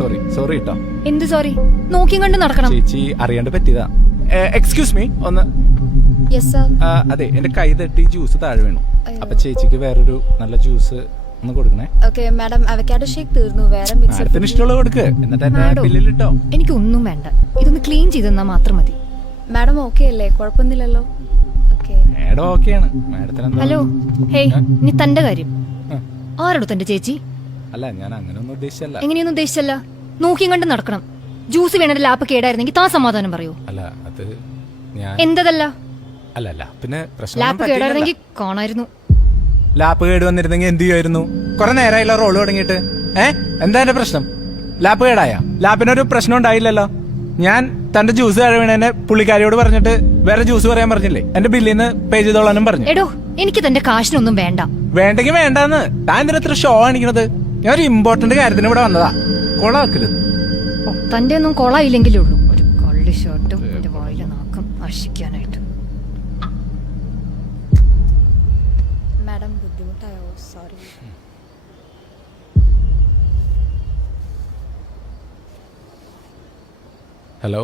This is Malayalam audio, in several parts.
സോറി സോറി കേട്ടോ എന്ത് സോറി നോക്കിയും കണ്ട് നടക്കണം. ചേച്ചി അറിയാണ്ട് പറ്റിയതാ. എക്സ്ക്യൂസ് മീ ഒന്ന്. യെസ് സർ അതെ എന്റെ കൈ തട്ടി ജ്യൂസ് താഴെ വീണു. അപ്പൊ ചേച്ചിക്ക് വേറൊരു നല്ല ജ്യൂസ് ഒന്ന് കൊടുക്കണേ. ഓക്കെ മാഡം അവക്കാഡോ ഷേക്ക് തീർന്നു. വേറെ മിക്സ് മാഡത്തിന് ഇഷ്ടമുള്ള കൊടുക്ക്. എന്നിട്ട് എന്റെ ബില്ലിൽ ബില്ലിലിട്ടോ എനിക്ക് ഒന്നും വേണ്ട. ഇതൊന്ന് ക്ലീൻ ചെയ്ത് തന്നാ മാത്രം മതി. മാഡം ഓക്കെ അല്ലേ? കുഴപ്പമൊന്നുമില്ലല്ലോ. മാഡം ഓക്കെയാണ് മാഡത്തിന് ഹലോ ഹേയ് ഇനി തന്റെ കാര്യം. ആ, ആരോടു തന്റെ ചേച്ചി? അല്ല ഞാൻ അങ്ങനെ ഒന്നും ഉദ്ദേശിച്ചല്ല. എങ്ങനെയൊന്നും ഉദ്ദേശിച്ചല്ല. നോക്കിയും കണ്ട് നടക്കണം. ജ്യൂസ് വീണന്റെ ലാപ്പ് കേടായിരുന്നെങ്കിൽ താൻ സമാധാനം പറയൂ. അല്ല അത് ഞാൻ എന്തതല്ല? അല്ല അല്ല പിന്നെ പ്രശ്നം ലാപ്പ് കേടായിരുന്നെങ്കിൽ കാണായിരുന്നു. ലാപ്പ് കേട് വന്നിരുന്നെങ്കിൽ എന്ത് ചെയ്യുമായിരുന്നു? കുറെ നേരമായില്ല റോൾ തുടങ്ങിയിട്ട്? ഏ? എന്താ എന്റെ പ്രശ്നം? ലാപ്പ് കേടായ? ലാപ്പിനൊരു പ്രശ്നം ഉണ്ടായില്ലല്ലോ. ഞാൻ തന്റെ ജ്യൂസ് താഴെ വീണേനെ പുള്ളിക്കാരിയോട് പറഞ്ഞിട്ട് വേറെ ജ്യൂസ് പറയാൻ പറഞ്ഞില്ലേ? എന്റെ ബില്ലിൽ നിന്ന് പേ ചെയ്തോളാനും പറഞ്ഞു. എടോ എനിക്ക് തന്റെ കാശിനൊന്നും വേണ്ട. വേണ്ടെങ്കിൽ വേണ്ടെന്ന്. താൻ എന്തിനാ ഇത്ര ഷോ കാണിക്കണത്? ഞാൻ ഒരു ഇമ്പോർട്ടന്റ് കാര്യത്തിന് ഇവിടെ വന്നതാ. കൊള ആക്കരുത് തന്റെ ഒന്നും കൊളായില്ലെങ്കിലേ ഉള്ളൂ ഒരു കള്ളി ഷർട്ടും എന്റെ വായിലെ നാക്കും അഷിക്കാനായിട്ട് മാഡം ബുദ്ധിമുട്ടായോ? സോറി ഹലോ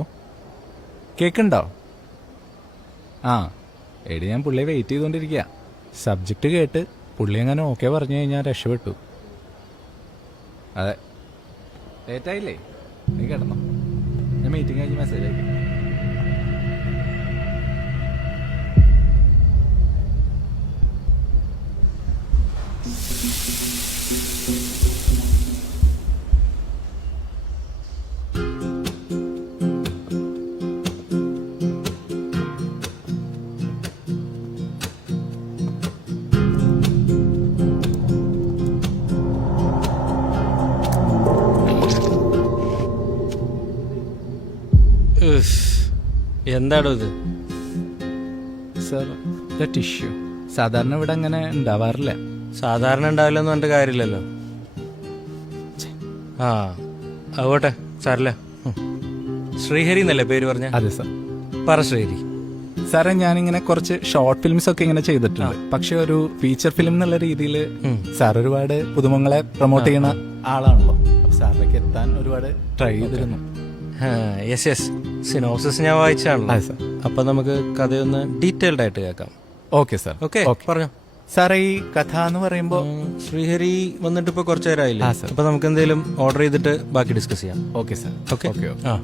കേക്കുണ്ടോ ആ. എടി ഞാൻ പുള്ളിയെ വെയിറ്റ് ചെയ്തുകൊണ്ടിരിക്കുക സബ്ജക്റ്റ് കേട്ട് പുള്ളി അങ്ങനെ ഓക്കെ പറഞ്ഞു കഴിഞ്ഞാൽ രക്ഷപ്പെട്ടു. അതെ. ലേറ്റായില്ലേ നീ കിടന്നോ. ഞാൻ മീറ്റിംഗ് കഴിഞ്ഞ് മെസ്സേജ് അയക്കും. ഉഫ്. എന്താടോ ഇത്? സർ ടിഷ്യൂ സാധാരണ ഇവിടെ അങ്ങനെ ഉണ്ടാവാറില്ല. സാധാരണ ഉണ്ടാവില്ലെന്ന് പറഞ്ഞിട്ട് കാര്യമില്ലല്ലോ. ആ ആവട്ടെ സാറില്ല? ശ്രീഹരി എന്നല്ലേ പേര് പറഞ്ഞ? അതെ സർ പറ ശ്രീഹരി. സാറേ ഞാനിങ്ങനെ കുറച്ച് ഷോർട്ട് ഫിലിംസ് ഒക്കെ ഇങ്ങനെ ചെയ്തിട്ടുണ്ട്. പക്ഷെ ഒരു ഫീച്ചർ ഫിലിം എന്നുള്ള രീതിയിൽ സാർ ഒരുപാട് പുതുമങ്ങളെ പ്രൊമോട്ട് ചെയ്യുന്ന ആളാണല്ലോ. സാറിലേക്ക് എത്താൻ ഒരുപാട് ട്രൈ ചെയ്തിരുന്നു. യെസ് യെസ് സിനോസിസ് ഞാൻ വായിച്ചാണല്ലോ. അതെ സാർ അപ്പൊ നമുക്ക് കഥയൊന്ന് ഡീറ്റെയിൽഡ് ആയിട്ട് കേൾക്കാം. ഓക്കെ സാർ ഓക്കെ പറഞ്ഞോ. സാറേ ഈ കഥ എന്ന് പറയുമ്പോൾ ഉം, ശ്രീഹരി വന്നിട്ട് ഇപ്പൊ കുറച്ചു നേരമായില്ലേ ആ, സർ. അപ്പൊ നമുക്ക് എന്തെങ്കിലും ഓർഡർ ചെയ്തിട്ട് ബാക്കി ഡിസ്കസ് ചെയ്യാം. ഓക്കെ സാർ ഓക്കെ ഓക്കെ ആ.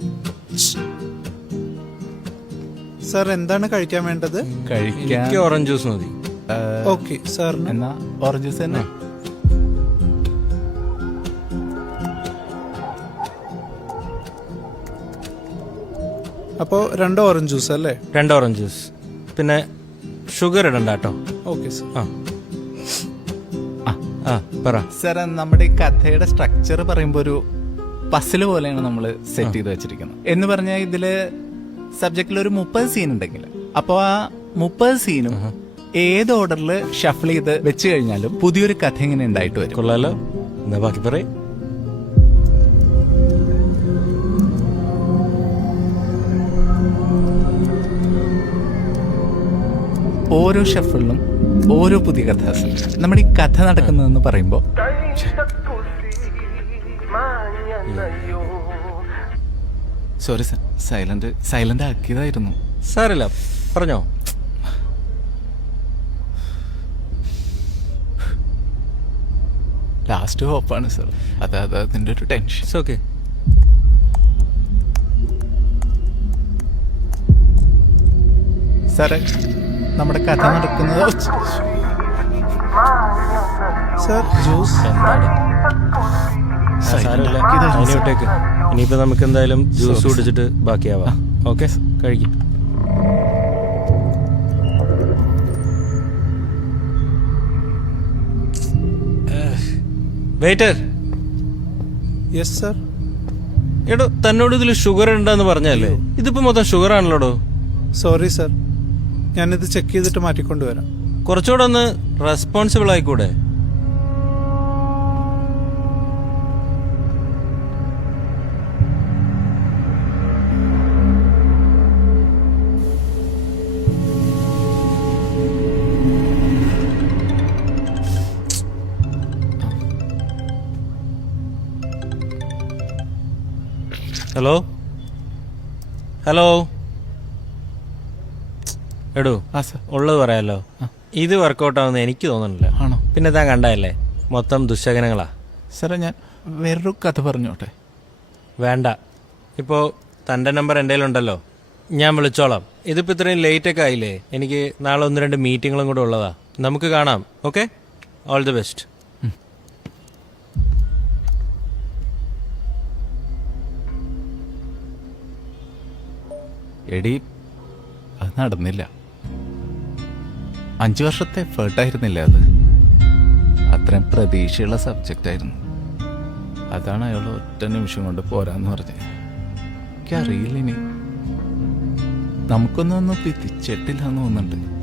സാർ എന്താണ് കഴിക്കാൻ വേണ്ടത്? കഴിക്കാൻ എനിക്ക് ഓറഞ്ച് ജ്യൂസ് മതി. ഓക്കെ സാറിന് എന്നാ ഓറഞ്ച് ജ്യൂസ് തന്നെ? അപ്പോൾ രണ്ട് ഓറഞ്ച് ജ്യൂസ് അല്ലേ? രണ്ട് ഓറഞ്ച് ജ്യൂസ് പിന്നെ ഷുഗർ ഇടണ്ട കേട്ടോ ഓക്കെ സർ ആ. ആ. ആ പറ. സാർ നമ്മുടെ ഈ കഥയുടെ സ്ട്രക്ചർ പറയുമ്പോൾ ഒരു പസിൽ പോലെയാണ് നമ്മൾ സെറ്റ് ചെയ്ത് വെച്ചിരിക്കുന്നത്. എന്ന് പറഞ്ഞാൽ ഇതിൽ സബ്ജക്റ്റിൽ ഒരു മുപ്പത് സീൻ ഉണ്ടെങ്കിൽ അപ്പോൾ ആ മുപ്പത് സീനും ഏത് ഓർഡറിൽ ഷഫിൾ ചെയ്ത് വെച്ച് കഴിഞ്ഞാലും പുതിയൊരു കഥ ഇങ്ങനെ ഉണ്ടായിട്ട് വരും. കൊള്ളാലോ. എന്നാ ബാക്കി പറയ്. ഓരോ ഷഫിളിലും ഓരോ പുതിയ കഥാസം നമ്മുടെ ഈ കഥ നടക്കുന്നതെന്ന് പറയുമ്പോൾ സോറി സാർ സൈലന്റ് സൈലന്റ് ആക്കിയതായിരുന്നു. സാറില്ല പറഞ്ഞോ. ലാസ്റ്റ് ഹോപ്പാണ് സാർ അത് അത് അതിന്റെ ഒരു ടെൻഷൻ ഓക്കെ സാറേ നമ്മുടെ കഥ നടക്കുന്നത്. സർ ജ്യൂസ് എന്താണ്? സാരമില്ല. അതിനെ വിട്ടേക്ക്. ഇനിയിപ്പോ നമുക്ക് എന്തായാലും ജ്യൂസ് കുടിച്ചിട്ട് ബാക്കിയാവാം. ഓക്കെ കഴിക്കും. വെയിറ്റർ യെസ് സർ എടോ തന്നോട് ഇതിൽ ഷുഗർ ഉണ്ടെന്ന് പറഞ്ഞല്ലേ ഇതിപ്പോ മൊത്തം ഷുഗർ ആണല്ലോടോ? സോറി സാർ ഞാനിത് ചെക്ക് ചെയ്തിട്ട് മാറ്റിക്കൊണ്ടുവരാം. കുറച്ചുകൂടെ ഒന്ന് റെസ്പോൺസിബിൾ ആയിക്കൂടെ? ഹലോ ഹലോ എടൂ ആ സർ. ഉള്ളത് പറയാലോ. ഇത് വർക്കൗട്ട് ആവുന്ന എനിക്ക് തോന്നുന്നില്ല. ആണോ? പിന്നെ താൻ കണ്ടതല്ലേ മൊത്തം ദുശകനങ്ങളാ. സാറേ ഞാൻ വേറൊരു കഥ പറഞ്ഞോട്ടെ? വേണ്ട. ഇപ്പോ തന്റെ നമ്പർ എന്റെ ഉണ്ടല്ലോ ഞാൻ വിളിച്ചോളാം. ഇതിപ്പോൾ ഇത്രയും ലേറ്റ് ഒക്കെ ആയില്ലേ? എനിക്ക് നാളെ ഒന്ന് രണ്ട് മീറ്റിങ്ങളും കൂടെ ഉള്ളതാ. നമുക്ക് കാണാം ഓക്കെ ഓൾ ദി ബെസ്റ്റ് എടി അത് നടന്നില്ല. അഞ്ചു വർഷത്തെ എഫേർട്ടായിരുന്നില്ല അത്? അത്രയും പ്രതീക്ഷയുള്ള സബ്ജക്റ്റ് ആയിരുന്നു. അതാണ് അയാൾ ഒറ്റ നിമിഷം കൊണ്ട് പോരാന്ന് പറഞ്ഞത്. എനിക്കറിയില്ല ഇനി. നമുക്കൊന്നും ഒന്നും പിതിച്ചിട്ടില്ല എന്ന് തോന്നുന്നുണ്ട്.